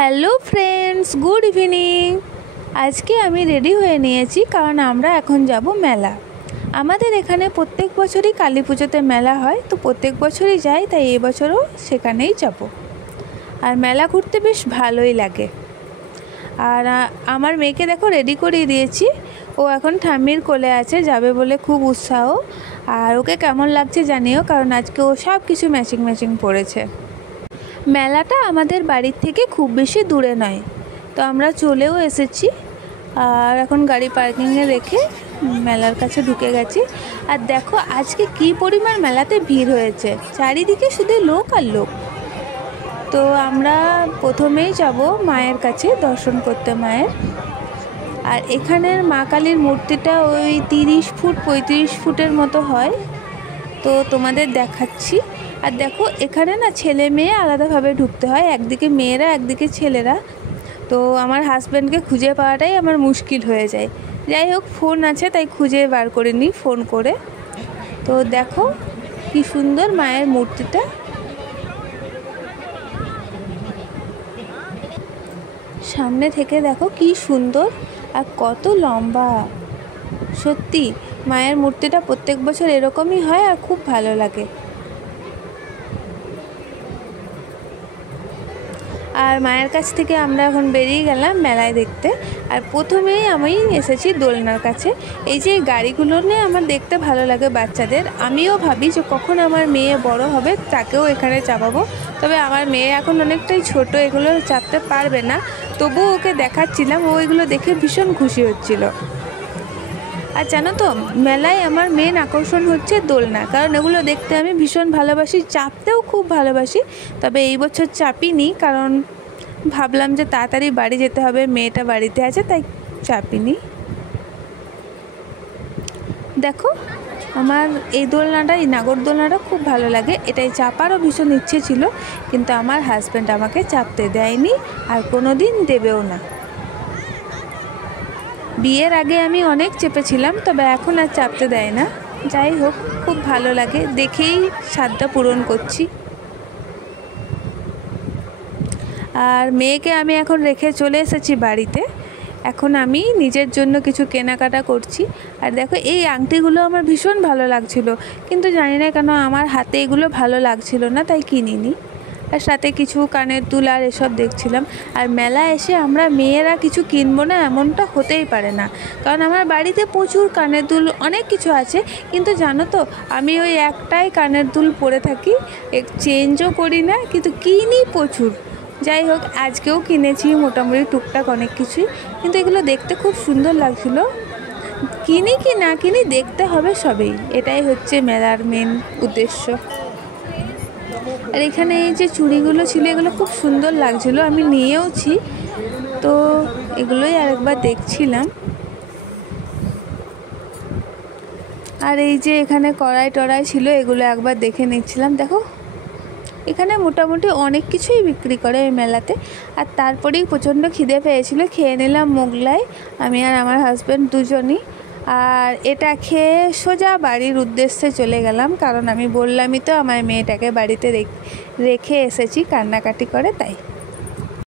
Hello friends, good evening. আজকে আমি ready হয়ে নিয়েছি কারণ আমরা এখন যাব মেলা। আমাদের এখানে প্রত্যেক বছরই কালী পুজোতে মেলা হয়, তো প্রত্যেক বছরই যাই, তাই এবছরও সেখানেই যাব। আর মেলা ঘুরতে বেশ ভালোই লাগে। আর আমার মেয়েকে দেখো রেডি করিয়ে দিয়েছি, ও এখন ঠাম্মির কোলে আছে, যাবে বলে খুব উৎসাহ। আর ওকে কেমন লাগছে জানিও, কারণ আজকে ও সব কিছু ম্যাচিং পরেছে। মেলাটা আমাদের বাড়ির থেকে খুব বেশি দূরে নয়, তো আমরা চলেও এসেছি। আর এখন গাড়ি পার্কিংয়ে রেখে মেলার কাছে ঢুকে গেছি। আর দেখো আজকে কী পরিমাণ মেলাতে ভিড় হয়েছে, চারিদিকে শুধু লোক আর লোক। তো আমরা প্রথমেই যাব মায়ের কাছে দর্শন করতে, মায়ের। আর এখানের মা কালীর মূর্তিটা ওই 30 ফুট 35 ফুটের মতো হয়, তো তোমাদের দেখাচ্ছি। আর দেখো এখানে না ছেলে মেয়ে আলাদাভাবে ঢুকতে হয়, একদিকে মেয়েরা একদিকে ছেলেরা। তো আমার হাজব্যান্ডকে খুঁজে পাওয়াটাই আমার মুশকিল হয়ে যায়। যাই হোক, ফোন আছে তাই খুঁজে বার করে নিই ফোন করে। তো দেখো কি সুন্দর মায়ের মূর্তিটা। সামনে থেকে দেখো কি সুন্দর আর কত লম্বা। সত্যি মায়ের মূর্তিটা প্রত্যেক বছর এরকমই হয় আর খুব ভালো লাগে। আর মায়ের কাছ থেকে আমরা এখন বেরিয়ে গেলাম মেলায় দেখতে। আর প্রথমেই আমি এসেছি দোলনার কাছে। এই যে গাড়িগুলো নিয়ে আমার দেখতে ভালো লাগে বাচ্চাদের। আমিও ভাবি যে কখন আমার মেয়ে বড় হবে তাকেও এখানে চাপাবো। তবে আমার মেয়ে এখন অনেকটাই ছোট, এগুলো চাপতে পারবে না, তবুও ওকে দেখাচ্ছিলাম, ও এগুলো দেখে ভীষণ খুশি হচ্ছিল। আর জানো তো, মেলায় আমার মেন আকর্ষণ হচ্ছে দোলনা, কারণ এগুলো দেখতে আমি ভীষণ ভালোবাসি, চাপতেও খুব ভালোবাসি। তবে এই বছর চাপিনি, কারণ ভাবলাম যে তাড়াতাড়ি বাড়ি যেতে হবে, মেয়েটা বাড়িতে আছে, তাই চাপিনি। দেখো আমার এই দোলনাটা, এই নাগরদোলনাটা খুব ভালো লাগে, এটাই চাপারও ভীষণ ইচ্ছে ছিল, কিন্তু আমার হাজব্যান্ড আমাকে চাপতে দেয়নি আর কোনো দিন দেবেও না। বিয়ের আগে আমি অনেক চেপেছিলাম, তবে এখন আর চাপতে দেয় না। যাই হোক, খুব ভালো লাগে, দেখেই স্বাদটা পূরণ করছি। আর মেয়েকে আমি এখন রেখে চলে এসেছি বাড়িতে। এখন আমি নিজের জন্য কিছু কেনাকাটা করছি। আর দেখো এই আংটিগুলো আমার ভীষণ ভালো লাগছিল, কিন্তু জানি না কেন আমার হাতে এগুলো ভালো লাগছিল না, তাই কিনিনি। আর সাথে কিছু কানের দুল আর এসব দেখছিলাম। আর মেলা এসে আমরা মেয়েরা কিছু কিনবো না এমনটা হতেই পারে না, কারণ আমার বাড়িতে প্রচুর কানের দুল অনেক কিছু আছে, কিন্তু জানো তো আমি ওই একটাই কানের দুল পরে থাকি, চেঞ্জও করি না, কিন্তু কিনি প্রচুর। যাই হোক, আজকেও কিনেছি মোটামুটি টুকটাক অনেক কিছুই, কিন্তু এগুলো দেখতে খুব সুন্দর লাগছিল। কিনি কি না কিনি, দেখতে হবে সবেই, এটাই হচ্ছে মেলার মেন উদ্দেশ্য। আর এখানে এই যে চুড়িগুলো ছিল, এগুলো খুব সুন্দর লাগছিল, আমি নিয়েওছি, তো এগুলোই আরেকবার দেখছিলাম। আর এই যে এখানে কড়াই টড়াই ছিল, এগুলো একবার দেখে নিচ্ছিলাম। দেখো এখানে মোটামুটি অনেক কিছুই বিক্রি করে এই মেলাতে। আর তারপরেই প্রচণ্ড খিদে পেয়েছিল, খেয়ে নিলাম মোগলাই, আমি আর আমার হাজব্যান্ড দুজনই। আর এটা খেয়ে সোজা বাড়ির উদ্দেশ্যে চলে গেলাম, কারণ আমি বললামই তো আমার মেয়েটাকে বাড়িতে রেখে এসেছি কান্নাকাটি করে, তাই।